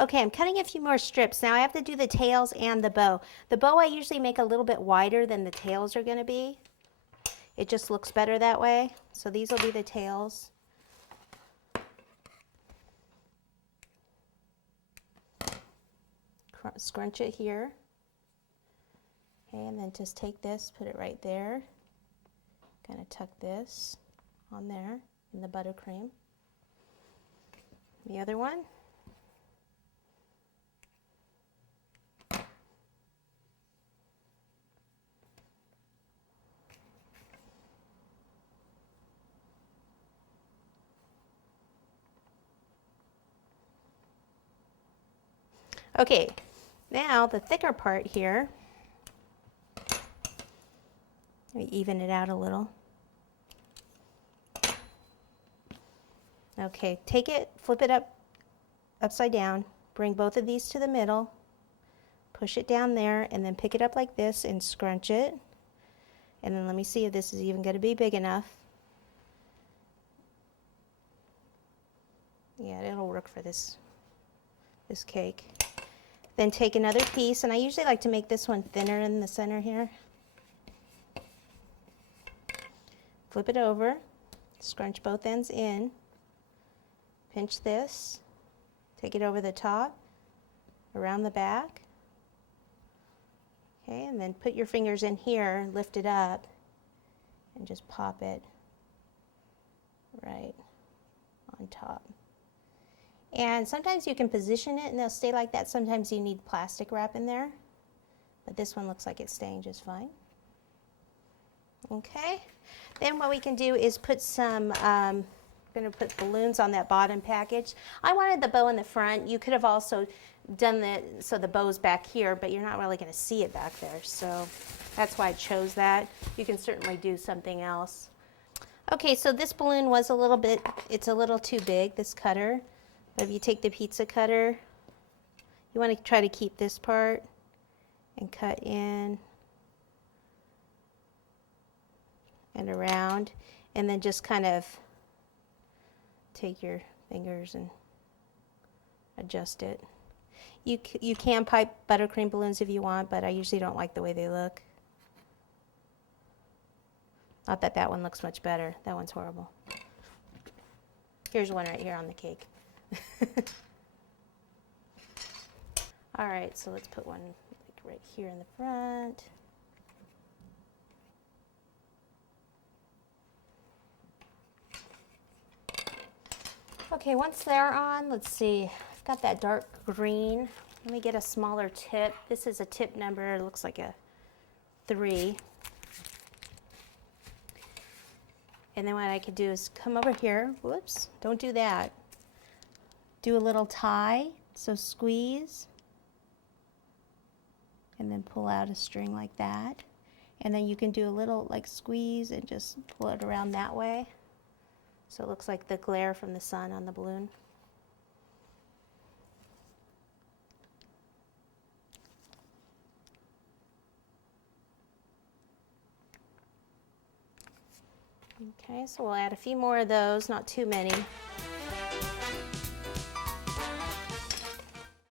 Okay, I'm cutting a few more strips. Now I have to do the tails and the bow. The bow I usually make a little bit wider than the tails are going to be. It just looks better that way. So these will be the tails. Scrunch it here. Okay, and then just take this, put it right there. Kind of tuck this on there in the buttercream. The other one. Okay, now the thicker part here. Let me even it out a little. Okay, take it, flip it upside down, bring both of these to the middle, push it down there, and then pick it up like this and scrunch it. And then let me see if this is even going to be big enough. Yeah, it'll work for this cake. Then take another piece, and I usually like to make this one thinner in the center here. Flip it over, scrunch both ends in, pinch this, take it over the top, around the back. Okay, and then put your fingers in here, lift it up, and just pop it right on top. And sometimes you can position it and they'll stay like that. Sometimes you need plastic wrap in there, but this one looks like it's staying just fine. Okay, then what we can do is put some, I'm going to put balloons on that bottom package. I wanted the bow in the front. You could have also done so the bow's back here, but you're not really going to see it back there. So that's why I chose that. You can certainly do something else. Okay, so this balloon was it's a little too big, this cutter. But if you take the pizza cutter, you want to try to keep this part and cut in and around, and then just kind of take your fingers and adjust it. You can pipe buttercream balloons if you want, but I usually don't like the way they look. Not that that one looks much better. That one's horrible. Here's one right here on the cake. All right, so let's put one like right here in the front. Okay, once they're on, let's see, I've got that dark green. Let me get a smaller tip. This is a tip number, it looks like a 3. And then what I could do is come over here, whoops, don't do that. Do a little tie, so squeeze, and then pull out a string like that. And then you can do a little like squeeze and just pull it around that way. So it looks like the glare from the sun on the balloon. Okay, so we'll add a few more of those, not too many.